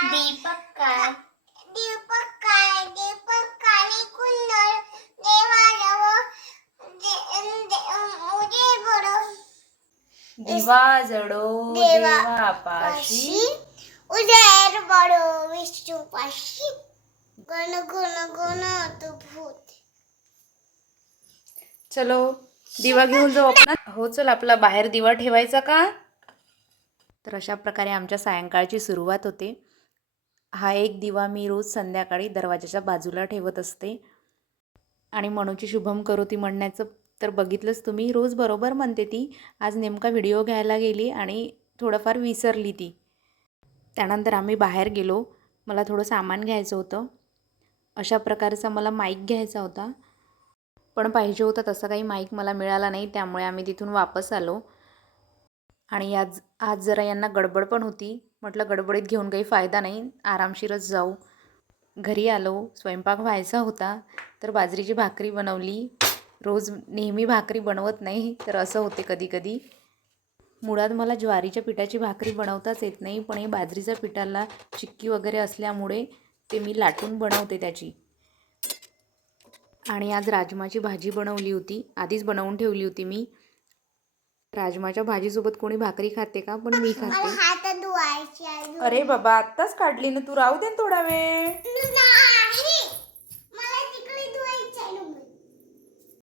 दीपक काय दीपकाने कुंडल देवाजवळ मुझे बडो दिवा जडो देवापाशी उजेड बडो विष्णूपाशी गण गण गण तू भूत. चलो दिवा घेऊन जाऊ आपण. हो चल आपला बाहेर दिवा ठेवायचा का. तर अशा प्रकारे आमच्या सायंकाळची सुरुवात होते. हा एक दिवा मी रोज संध्याकाळी दरवाजाच्या बाजूला ठेवत असते. आणि मनूची शुभम करोती म्हणण्याचं तर बघितलंच तुम्ही. रोज बरोबर म्हणते ती. आज नेमका व्हिडिओ घ्यायला गेली आणि थोडंफार विसरली ती. त्यानंतर आम्ही बाहेर गेलो. मला थोडं सामान घ्यायचं होतं. अशा प्रकारचा मला माईक घ्यायचा होता. पण पाहिजे होता तसा काही माईक मला मिळाला नाही. त्यामुळे आम्ही तिथून वापस आलो. आणि आज जरा यांना गडबड पण होती. म्हटलं गडबडीत घेऊन काही फायदा नाही, आरामशीरच जाऊ. घरी आलो, स्वयंपाक व्हायचा होता. तर बाजरीची भाकरी बनवली. रोज नेहमी भाकरी बनवत नाही, तर असं होते कधी कधी. मुळात मला ज्वारीच्या पिठाची भाकरी बनवताच येत नाही. पण हे बाजरीच्या पिठाला चिक्की वगैरे असल्यामुळे ते मी लाटून बनवते त्याची. आणि आज राजमाची भाजी बनवली होती. आधीच बनवून ठेवली होती मी. राजमाच्या भाजीसोबत कोणी भाकरी खाते का. पण मी खाते. हात धुवायचे. अरे बाबा आत्ताच काढली ना तू. राहू दे थोडा वेळ.